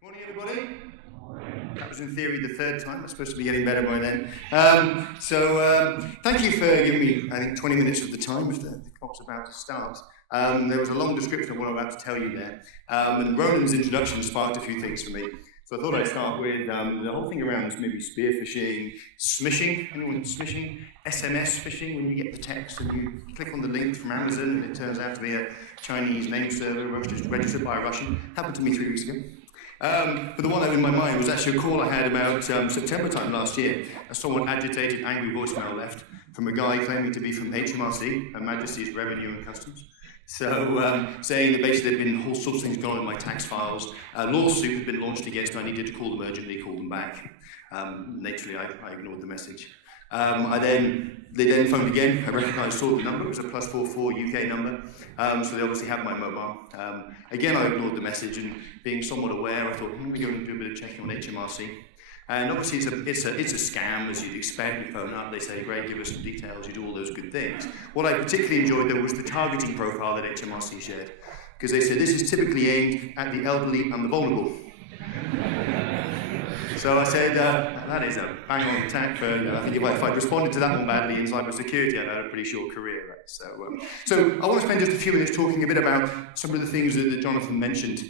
Morning, everybody. That was in theory the third time. I'm supposed to be getting better by then. Thank you for giving me, I think, 20 minutes of the time if the clock's about to start. There was a long description of what I'm about to tell you there. And Ronan's introduction sparked a few things for me. So I thought I'd start with the whole thing around maybe spear phishing, smishing. Anyone smishing? SMS phishing, when you get the text and you click on the link from Amazon and it turns out to be a Chinese name server registered by a Russian. Happened to me 3 weeks ago. But the one that was in my mind was actually a call I had about September time last year. A somewhat agitated, angry voicemail left from a guy claiming to be from HMRC, Her Majesty's Revenue and Customs. So saying that basically there had been all sorts of things going on in my tax files. A lawsuit had been launched against me. I needed to call them urgently, call them back. Naturally, I ignored the message. They then phoned again. I recognised, saw the number. It was a +44 UK number. So they obviously had my mobile. Again, I ignored the message, and being somewhat aware, I thought, let me go and do a bit of checking on HMRC. And obviously, it's a scam, as you'd expect. You phone up, they say, great, give us some details, you do all those good things. What I particularly enjoyed, though, was the targeting profile that HMRC shared. Because they said, this is typically aimed at the elderly and the vulnerable. So I said, that is a bang-on attack for, I think if I'd responded to that one badly in cybersecurity, I'd had a pretty short career. Right? So I want to spend just a few minutes talking a bit about some of the things that Jonathan mentioned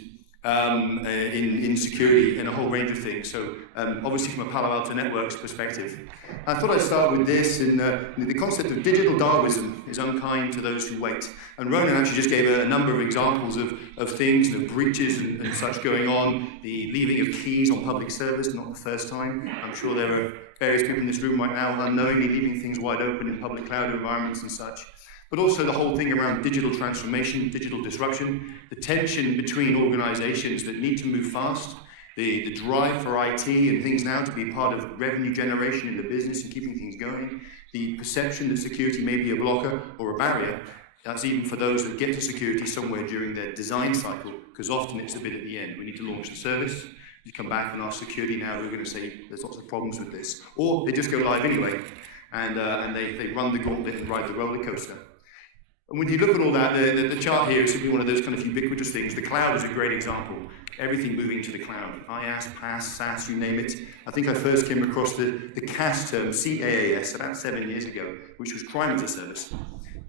in security and a whole range of things. So obviously from a Palo Alto Networks perspective. I thought I'd start with this, in the concept of digital Darwinism is unkind to those who wait. And Ronan actually just gave a number of examples of things, breaches and such going on, the leaving of keys on public servers, not the first time. I'm sure there are various people in this room right now unknowingly leaving things wide open in public cloud environments and such. But also the whole thing around digital transformation, digital disruption, the tension between organizations that need to move fast, the drive for IT and things now to be part of revenue generation in the business and keeping things going, the perception that security may be a blocker or a barrier. That's even for those that get to security somewhere during their design cycle, because often it's a bit at the end. We need to launch the service. You come back and ask security now, we're going to say there's lots of problems with this. Or they just go live anyway, and they run the gauntlet and ride the roller coaster. And when you look at all that, the chart here is simply one of those kind of ubiquitous things. The cloud is a great example. Everything moving to the cloud. IaaS, PaaS, SaaS, you name it. I think I first came across the CAS term, CAAS, about 7 years ago, which was crime as a service.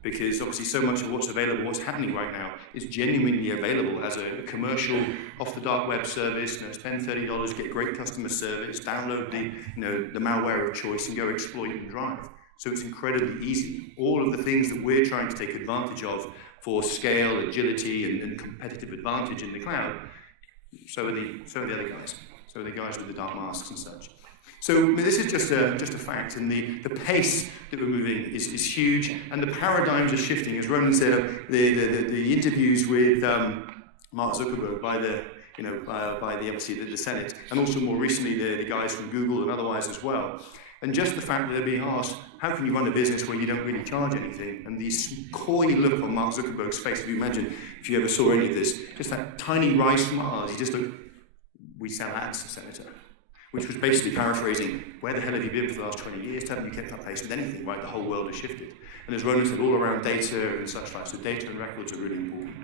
Because obviously so much of what's available, what's happening right now, is genuinely available as a commercial, off-the-dark web service. Spend $30, get great customer service, download the malware of choice and go exploit and drive. So it's incredibly easy. All of the things that we're trying to take advantage of for scale, agility, and competitive advantage in the cloud, so are the other guys. So are the guys with the dark masks and such. So this is just a fact, and the pace that we're moving is huge, and the paradigms are shifting. As Ronan said, the interviews with Mark Zuckerberg by the obviously the Senate, and also more recently the guys from Google and otherwise as well. And just the fact that they're being asked, how can you run a business where you don't really charge anything? And this coy look on Mark Zuckerberg's face, if you imagine, if you ever saw any of this, just that tiny wry smile, he just looked, we sell ads, Senator. Which was basically paraphrasing, where the hell have you been for the last 20 years? Haven't you kept up pace with anything, right? The whole world has shifted. And as Ronan said, all around data and such like, so data and records are really important.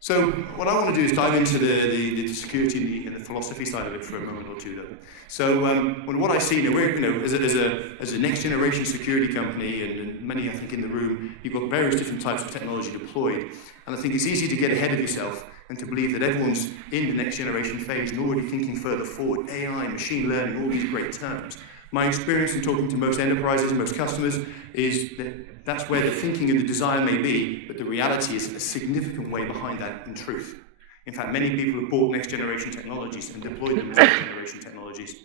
So what I want to do is dive into the security and the philosophy side of it for a moment or two, though. So what I see now, we're, as a next generation security company, and many I think in the room, you've got various different types of technology deployed, and I think it's easy to get ahead of yourself and to believe that everyone's in the next generation phase and already thinking further forward. AI, machine learning, all these great terms. My experience in talking to most enterprises and most customers is that that's where the thinking and the desire may be, but the reality is a significant way behind that in truth. In fact, many people have bought next generation technologies and deployed them as next generation technologies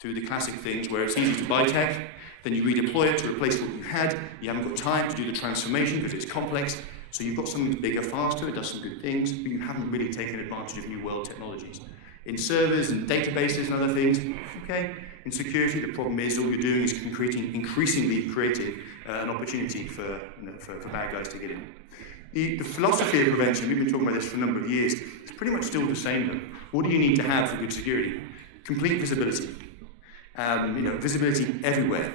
through the classic things where it's easy to buy tech, then you redeploy it to replace what you had, you haven't got time to do the transformation because it's complex, so you've got something bigger, faster, it does some good things, but you haven't really taken advantage of new world technologies. In servers and databases and other things, okay. In security, the problem is all you're doing is increasingly creating an opportunity for bad guys to get in. The philosophy of prevention, we've been talking about this for a number of years, it's pretty much still the same though. What do you need to have for good security? Complete visibility. Visibility everywhere.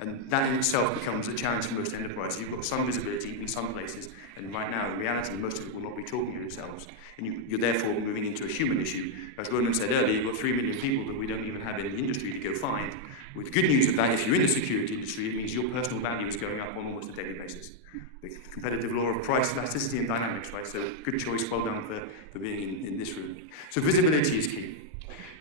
And that in itself becomes a challenge for most enterprises. You've got some visibility in some places, and right now, in reality, most of it will not be talking to yourselves. And you're therefore moving into a human issue. As Ronan said earlier, you've got 3 million people that we don't even have in the industry to go find. With the good news of that, if you're in the security industry, it means your personal value is going up on almost a daily basis. The competitive law of price, elasticity, and dynamics, right? So good choice, well done for being in this room. So visibility is key.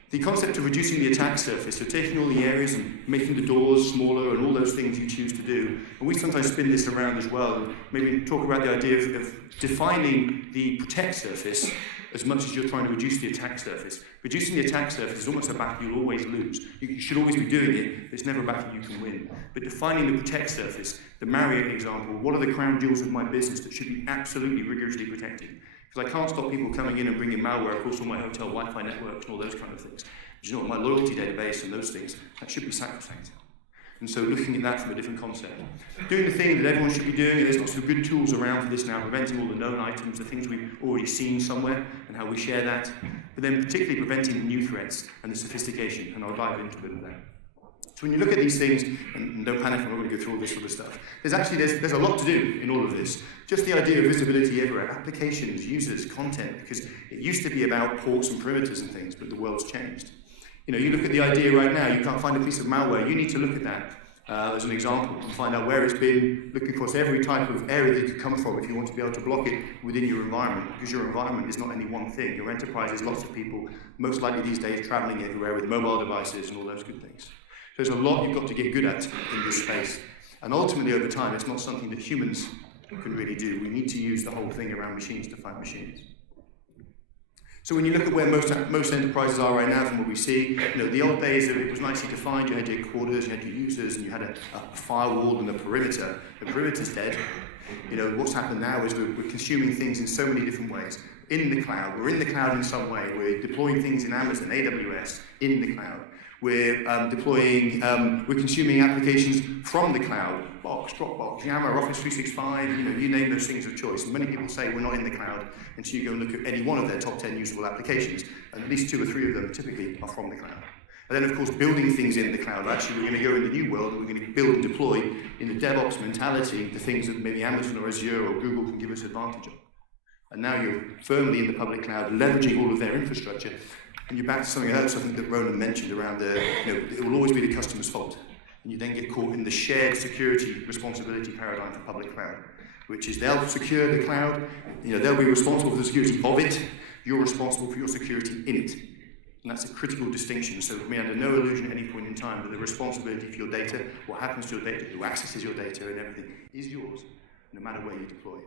The concept of reducing the attack surface, so taking all the areas and making the doors smaller and all those things you choose to do. And we sometimes spin this around as well, and maybe talk about the idea of defining the protect surface as much as you're trying to reduce the attack surface. Reducing the attack surface is almost a battle you'll always lose. You should always be doing it, but it's never a battle you can win. But defining the protect surface, the Marriott example, what are the crown jewels of my business that should be absolutely rigorously protected? Because I can't stop people coming in and bringing malware across all my hotel Wi-Fi networks and all those kind of things. But you know what, my loyalty database and those things, that should be sacrosanct. And so looking at that from a different concept. Doing the thing that everyone should be doing, and there's lots of good tools around for this now, preventing all the known items, the things we've already seen somewhere, and how we share that. But then particularly preventing new threats and the sophistication, and I'll dive into a bit of that. So when you look at these things, and don't panic, I'm not going to go through all this sort of stuff, there's a lot to do in all of this. Just the idea of visibility everywhere, applications, users, content, because it used to be about ports and perimeters and things, but the world's changed. You know, you look at the idea right now, you can't find a piece of malware, you need to look at that as an example and find out where it's been, look across every type of area that it could come from if you want to be able to block it within your environment, because your environment is not any one thing. Your enterprise is lots of people, most likely these days traveling everywhere with mobile devices and all those good things. So there's a lot you've got to get good at in this space. And ultimately, over time, it's not something that humans can really do. We need to use the whole thing around machines to fight machines. So when you look at where most enterprises are right now from what we see, you know, the old days of it was nicely defined, you had your quarters, you had your users, and you had a firewall and a perimeter. The perimeter's dead. You know, what's happened now is we're consuming things in so many different ways. In the cloud, we're in the cloud in some way, we're deploying things in Amazon, AWS, in the cloud. We're we're consuming applications from the cloud, Box, Dropbox, Yammer, Office 365, you know, you name those things of choice. And many people say we're not in the cloud until you go and look at any one of their top 10 usable applications, and at least 2 or 3 of them typically are from the cloud. And then, of course, building things in the cloud. Actually, we're going to go in the new world, and we're going to build and deploy in the DevOps mentality the things that maybe Amazon or Azure or Google can give us advantage of. And now you're firmly in the public cloud, leveraging all of their infrastructure. And you're back to something else I think that Ronan mentioned around it will always be the customer's fault. And you then get caught in the shared security responsibility paradigm for public cloud, which is they'll secure the cloud, they'll be responsible for the security of it, you're responsible for your security in it. And that's a critical distinction. So we under no illusion at any point in time that the responsibility for your data, what happens to your data, who accesses your data and everything, is yours, no matter where you deploy it.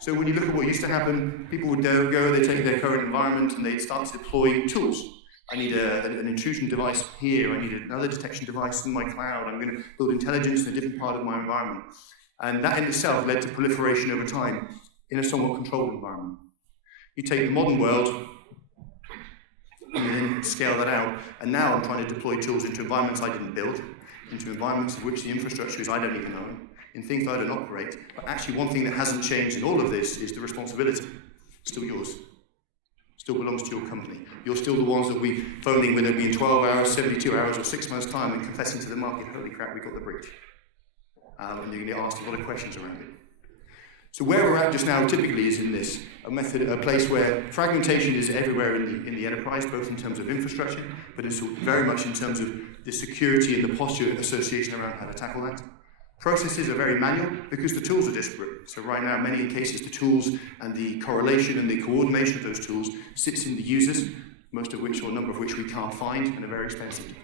So when you look at what used to happen, people would go, they take their current environment and they'd start to deploy tools. I need an intrusion device here, I need another detection device in my cloud, I'm going to build intelligence in a different part of my environment. And that in itself led to proliferation over time in a somewhat controlled environment. You take the modern world, and then scale that out, and now I'm trying to deploy tools into environments I didn't build, into environments of which the infrastructure is I don't even own, in things I don't operate. But actually one thing that hasn't changed in all of this is the responsibility. It's still yours. Still belongs to your company. You're still the ones that we phoning, whether it be in 12 hours, 72 hours, or 6 months' time, and confessing to the market, holy crap, we got the breach. And you're going to get asked a lot of questions around it. So where we're at just now typically is in this, a place where fragmentation is everywhere in the enterprise, both in terms of infrastructure, but it's very much in terms of the security and the posture association around how to tackle that. Processes are very manual because the tools are disparate. So right now, many cases, the tools and the correlation and the coordination of those tools sits in the users, most of which or a number of which we can't find and are very expensive to find.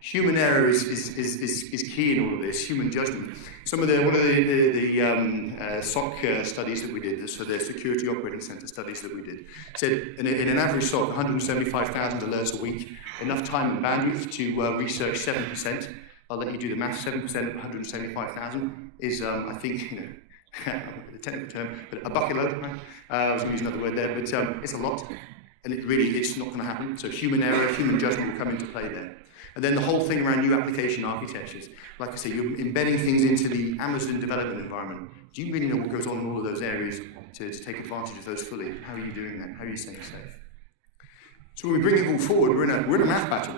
Human error is key in all of this, human judgment. One of the SOC studies that we did, so the Security Operating Center studies that we did, said in an average SOC, 175,000 alerts a week, enough time and bandwidth to research 7%. I'll let you do the math. 7% of 175,000 is, I think, the technical term, but a bucket load. I was going to use another word there, but it's a lot, and it's not going to happen. So human error, human judgment will come into play there. And then the whole thing around new application architectures. Like I say, you're embedding things into the Amazon development environment. Do you really know what goes on in all of those areas to take advantage of those fully? How are you doing that? How are you staying safe? So when we bring it all forward, we're in a math battle.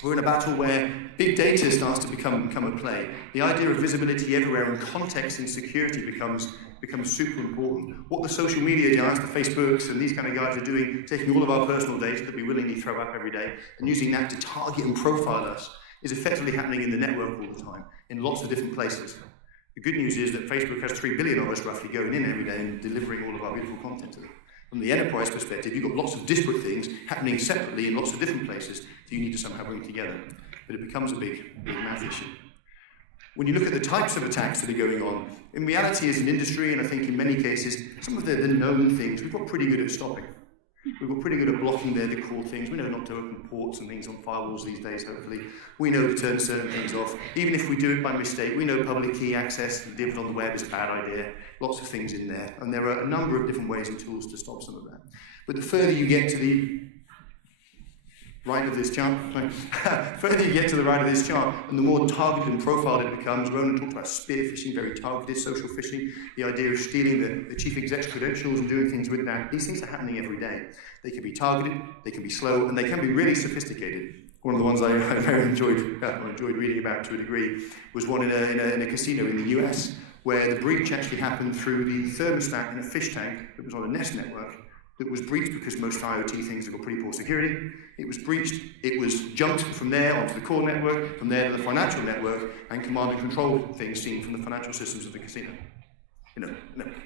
We're in a battle where big data starts to become at play. The idea of visibility everywhere and context in security becomes super important. What the social media giants, the Facebooks and these kind of guys are doing, taking all of our personal data that we willingly throw up every day and using that to target and profile us, is effectively happening in the network all the time, in lots of different places. The good news is that Facebook has 3 billion of us roughly going in every day and delivering all of our beautiful content to them. From the enterprise perspective, you've got lots of disparate things happening separately in lots of different places that you need to somehow bring together. But it becomes a big math issue. When you look at the types of attacks that are going on, in reality as an industry, and I think in many cases, some of the known things, we've got pretty good at stopping. We've got pretty good at blocking the core things. We know not to open ports and things on firewalls these days, hopefully. We know to turn certain things off. Even if we do it by mistake, we know public key access delivered on the web is a bad idea. Lots of things in there. And there are a number of different ways and tools to stop some of that. But the further you get to the right of this chart, further you get to the right of this chart, and the more targeted and profiled it becomes. Ronan talked about spear phishing, very targeted social phishing, the idea of stealing the chief exec's credentials and doing things with that. These things are happening every day. They can be targeted, they can be slow, and they can be really sophisticated. One of the ones I very enjoyed reading about to a degree was one in a casino in the US, where the breach actually happened through the thermostat in a fish tank that was on a Nest network. That was breached because most IoT things have got pretty poor security. It was breached, it was jumped from there onto the core network, from there to the financial network, and command and control things seen from the financial systems of the casino.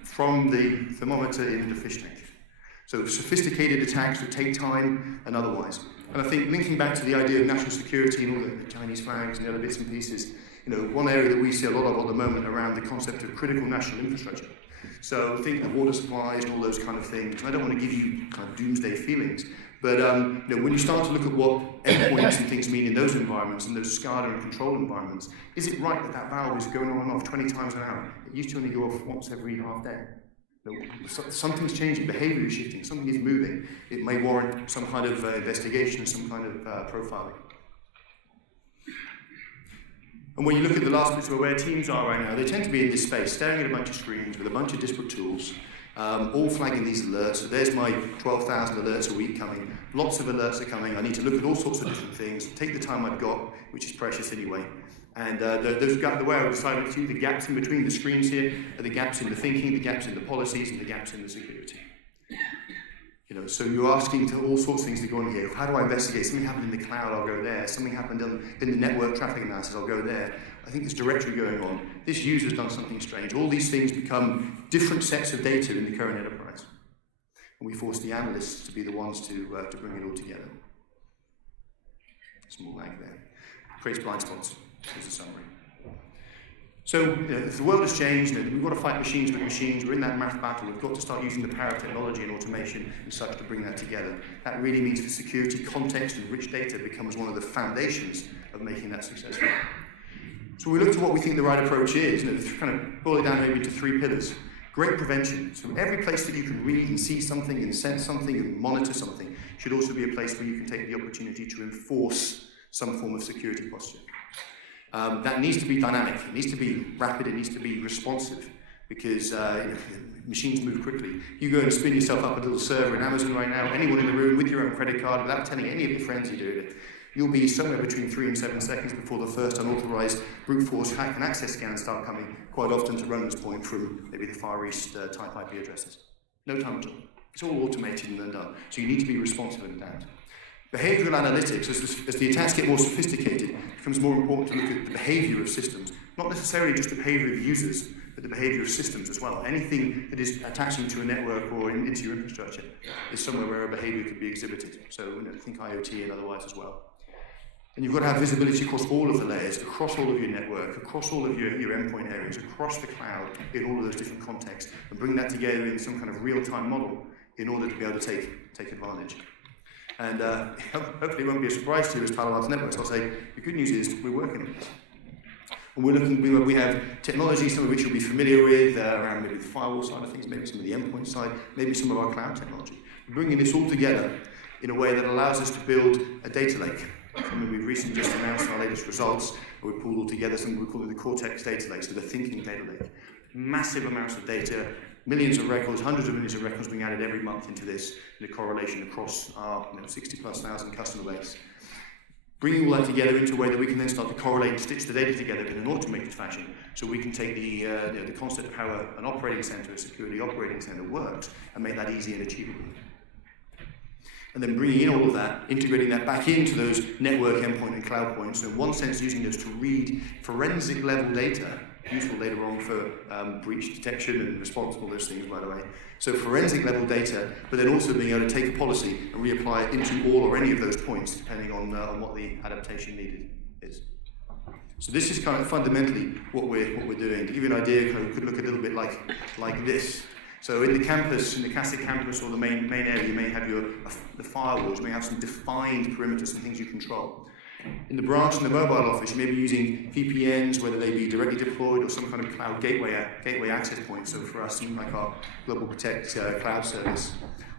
From the thermometer in the fish tank. So sophisticated attacks that take time and otherwise. And I think linking back to the idea of national security and all the Chinese flags and the other bits and pieces, one area that we see a lot of at the moment around the concept of critical national infrastructure. So think of water supplies and all those kind of things. I don't want to give you kind of doomsday feelings, but when you start to look at what endpoints and things mean in those environments, and those SCADA and control environments, is it right that valve is going on and off 20 times an hour? It used to only go off once every half day. Something's changing, behavior is shifting, something is moving. It may warrant some kind of investigation, some kind of profiling. And when you look at the last bits of where teams are right now, they tend to be in this space, staring at a bunch of screens with a bunch of disparate tools, all flagging these alerts. So there's my 12,000 alerts a week coming. Lots of alerts are coming. I need to look at all sorts of different things, take the time I've got, which is precious anyway. And the way I would describe it to you, the gaps in between the screens here are the gaps in the thinking, the gaps in the policies, and the gaps in the security. So you're asking to all sorts of things to go on here. How do I investigate? Something happened in the cloud, I'll go there. Something happened in the network traffic analysis, I'll go there. I think there's directory going on. This user's done something strange. All these things become different sets of data in the current enterprise. And we force the analysts to be the ones to bring it all together. Small lag there. Creates blind spots, is a summary. So, if the world has changed, we've got to fight machines with machines, we're in that math battle, we've got to start using the power of technology and automation and such to bring that together. That really means for security, context and rich data becomes one of the foundations of making that successful. So we look to what we think the right approach is, kind of boil it down maybe into 3 pillars. Great prevention. So every place that you can read and see something and sense something and monitor something should also be a place where you can take the opportunity to enforce some form of security posture. That needs to be dynamic, it needs to be rapid, it needs to be responsive, because machines move quickly. You go and spin yourself up a little server in Amazon right now, anyone in the room with your own credit card, without telling any of your friends you're doing it, you'll be somewhere between 3 and 7 seconds before the first unauthorized brute force hack and access scans start coming, quite often to Ronan's point from maybe the Far East type IP addresses. No time at all. It's all automated and then done. So you need to be responsive and adapt. Behavioral analytics, as the attacks get more sophisticated, it becomes more important to look at the behavior of systems. Not necessarily just the behavior of users, but the behavior of systems as well. Anything that is attaching to a network or into your infrastructure is somewhere where a behavior could be exhibited. So think IoT and otherwise as well. And you've got to have visibility across all of the layers, across all of your network, across all of your endpoint areas, across the cloud, in all of those different contexts, and bring that together in some kind of real-time model in order to be able to take advantage. And hopefully it won't be a surprise to you as Palo Alto Networks. I'll say the good news is we're working on this. And we have technology, some of which you'll be familiar with, around maybe the firewall side of things, maybe some of the endpoint side, maybe some of our cloud technology. We're bringing this all together in a way that allows us to build a data lake. We've recently just announced our latest results, where we pulled all together something we call the Cortex data lake, so the thinking data lake. Massive amounts of data, millions of records, hundreds of millions of records being added every month into this, in a correlation across our 60+ thousand customer base. Bringing all that together into a way that we can then start to correlate and stitch the data together in an automated fashion, so we can take the concept of how an operating center, a security operating center works, and make that easy and achievable. And then bringing in all of that, integrating that back into those network endpoint and cloud points, so in one sense using those to read forensic level data, useful later on for breach detection and response, all those things, by the way. So forensic level data, but then also being able to take a policy and reapply it into all or any of those points, depending on what the adaptation needed is. So this is kind of fundamentally what we're doing. To give you an idea, it could look a little bit like this. So in the campus, in the classic campus or the main area, you may have the firewalls, you may have some defined perimeters, some things you control. In the branch and the mobile office, you may be using VPNs, whether they be directly deployed or some kind of cloud gateway access point. So for us, something like our Global Protect cloud service.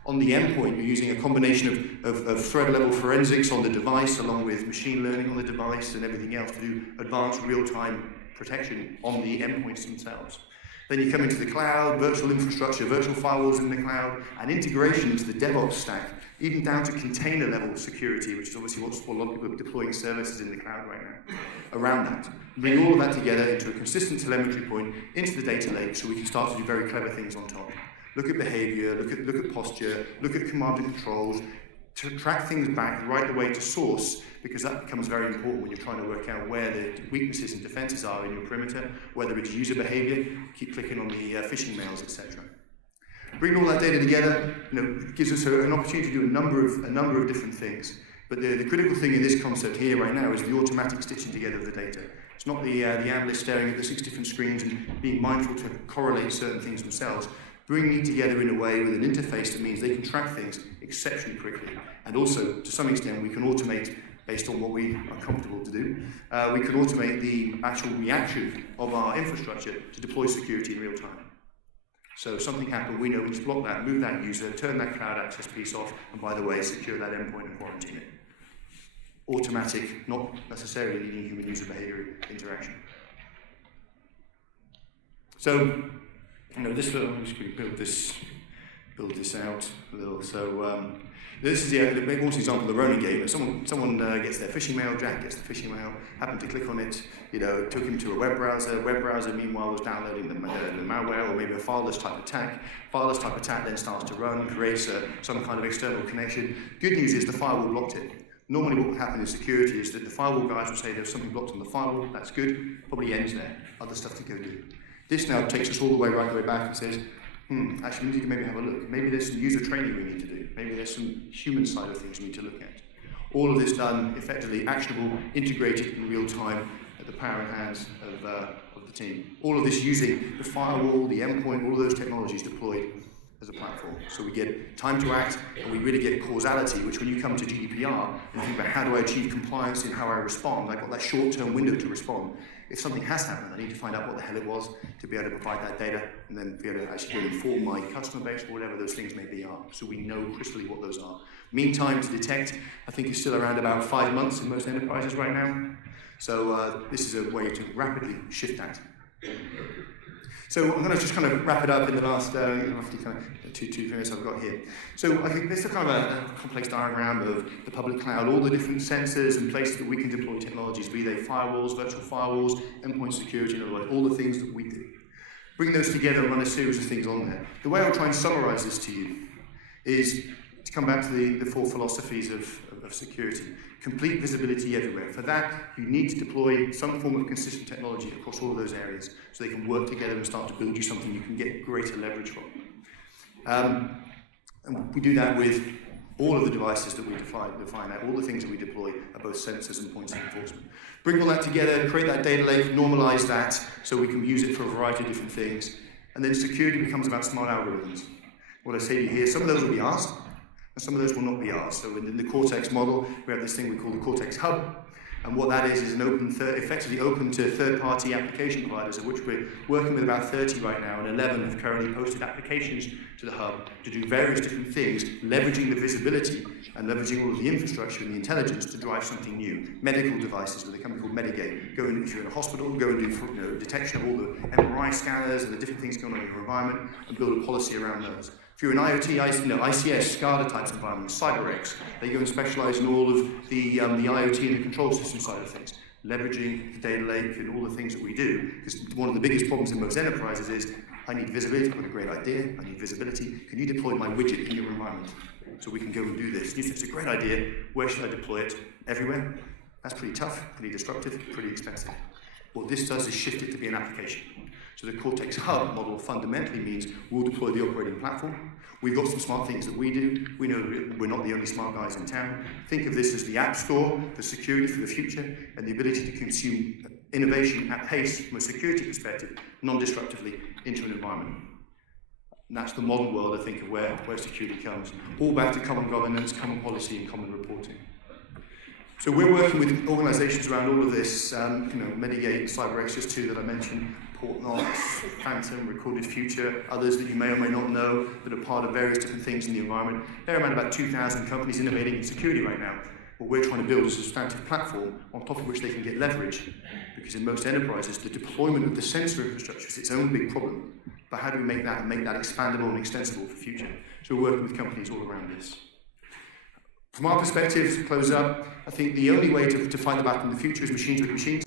On the endpoint, you're using a combination of thread-level forensics on the device, along with machine learning on the device and everything else to do advanced real-time protection on the endpoints themselves. Then you come into the cloud, virtual infrastructure, virtual firewalls in the cloud, and integration into the DevOps stack, even down to container-level security, which is obviously what a lot of people are deploying services in the cloud right now. Around that, bring all of that together into a consistent telemetry point, into the data lake, so we can start to do very clever things on top. Look at behavior, look at posture, look at command and controls, to track things back right the way to source, because that becomes very important when you're trying to work out where the weaknesses and defenses are in your perimeter, whether it's user behavior, keep clicking on the phishing mails, etc. Bring all that data together, gives us an opportunity to do a number of different things. But the critical thing in this concept here right now is the automatic stitching together of the data. It's not the analyst staring at the 6 different screens and being mindful to correlate certain things themselves. Bringing it together in a way with an interface that means they can track things exceptionally quickly. And also, to some extent, we can automate, based on what we are comfortable to do, we can automate the actual reaction of our infrastructure to deploy security in real time. So if something happened, we know we just block that, move that user, turn that cloud access piece off, and by the way, secure that endpoint and quarantine it. Automatic, not necessarily needing human user behavior interaction. So, this little, I'm just going to build this out a little. So this is the most example of the Ronin game. Someone gets their phishing mail, Jack gets the phishing mail, happened to click on it, it took him to a web browser. Web browser, meanwhile, was downloading the malware or maybe a fileless type attack. Fileless type attack then starts to run, creates some kind of external connection. Good news is the firewall blocked it. Normally what will happen in security is that the firewall guys will say there's something blocked on the firewall, that's good, probably ends there, other stuff to go do. This now takes us all the way back and says, actually we need to maybe have a look. Maybe there's some user training we need to do. Maybe there's some human side of things we need to look at. All of this done effectively actionable, integrated in real time at the power and hands of the team. All of this using the firewall, the endpoint, all of those technologies deployed as a platform. So we get time to act, and we really get causality, which when you come to GDPR and think about how do I achieve compliance and how I respond, I've got that short-term window to respond. If something has happened, I need to find out what the hell it was to be able to provide that data and then be able to actually inform my customer base or whatever those things may be are, so we know crystally what those are. Mean time to detect, I think, is still around about 5 months in most enterprises right now. So this is a way to rapidly shift that. So I'm going to just kind of wrap it up in the last roughly kind of 2 minutes I've got here. So I think this is kind of a complex diagram of the public cloud, all the different sensors and places that we can deploy technologies, be they firewalls, virtual firewalls, endpoint security, and all the things that we do. Bring those together and run a series of things on there. The way I'll try and summarize this to you is to come back to the 4 philosophies of security. Complete visibility everywhere. For that, you need to deploy some form of consistent technology across all of those areas so they can work together and start to build you something you can get greater leverage from. And we do that with all of the devices that we define out, all the things that we deploy are both sensors and points of enforcement. Bring all that together, create that data lake, normalize that so we can use it for a variety of different things. And then security becomes about smart algorithms. What I say to you here, some of those will be ours, and some of those will not be ours. So in the Cortex model, we have this thing we call the Cortex Hub, and what that is an effectively open to third-party application providers, of which we're working with about 30 right now, and 11 have currently posted applications to the Hub to do various different things, leveraging the visibility and leveraging all of the infrastructure and the intelligence to drive something new. Medical devices with a company called Medigate. Go in, if you're in a hospital, go and do detection of all the MRI scanners and the different things going on in your environment and build a policy around those. If If you're an IoT, ICS, SCADA types environment, CyberX, they go and specialize in all of the IoT and the control system side of things, leveraging the data lake and all the things that we do. Because one of the biggest problems in most enterprises is, I need visibility, I've got a great idea, I need visibility. Can you deploy my widget in your environment so we can go and do this? You say, it's a great idea, where should I deploy it? Everywhere? That's pretty tough, pretty disruptive, pretty expensive. What this does is shift it to be an application. So the Cortex Hub model fundamentally means we'll deploy the operating platform. We've got some smart things that we do. We know that we're not the only smart guys in town. Think of this as the app store for security for the future and the ability to consume innovation at pace from a security perspective, non-disruptively, into an environment. And that's the modern world, I think, of where security comes. All back to common governance, common policy, and common reporting. So we're working with organizations around all of this, Medigate, CyberX, just two that I mentioned, Portnox, Phantom, Recorded Future, others that you may or may not know that are part of various different things in the environment. There are around about 2,000 companies innovating in security right now. What we're trying to build is a substantive platform on top of which they can get leverage, because in most enterprises, the deployment of the sensor infrastructure is its own big problem. But how do we make that expandable and extensible for the future? So we're working with companies all around this. From our perspective, to close up, I think the only way to fight the battle in the future is machines with machines.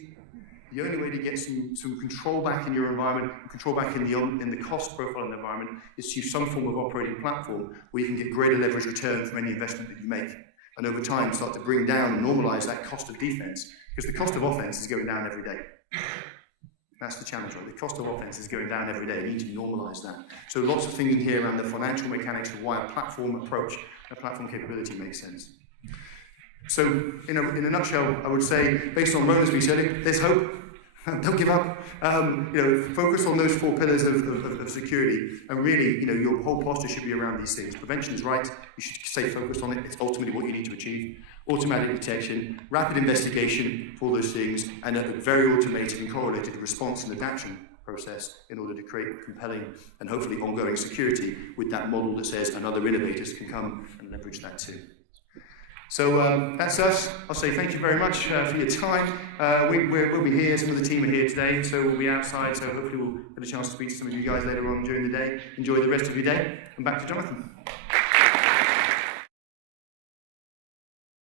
The only way to get some control back in your environment, control back in the cost profile of the environment, is to use some form of operating platform where you can get greater leverage return from any investment that you make. And over time, start to bring down and normalize that cost of defense, because the cost of offense is going down every day. That's the challenge, right? The cost of offense is going down every day. You need to normalize that. So lots of things in here around the financial mechanics of why a platform approach, a platform capability makes sense. So in a nutshell, I would say, based on Rona's research, there's hope. Don't give up. Focus on those four pillars of security, and really, your whole posture should be around these things. Prevention is right. You should stay focused on it. It's ultimately what you need to achieve. Automatic detection, rapid investigation for those things, and a very automated and correlated response and adaptation process in order to create compelling and hopefully ongoing security with that model that says and other innovators can come and leverage that too. So that's us. I'll say thank you very much for your time. We'll be here. Some of the team are here today, so we'll be outside. So hopefully we'll get a chance to speak to some of you guys later on during the day. Enjoy the rest of your day. And back to Jonathan.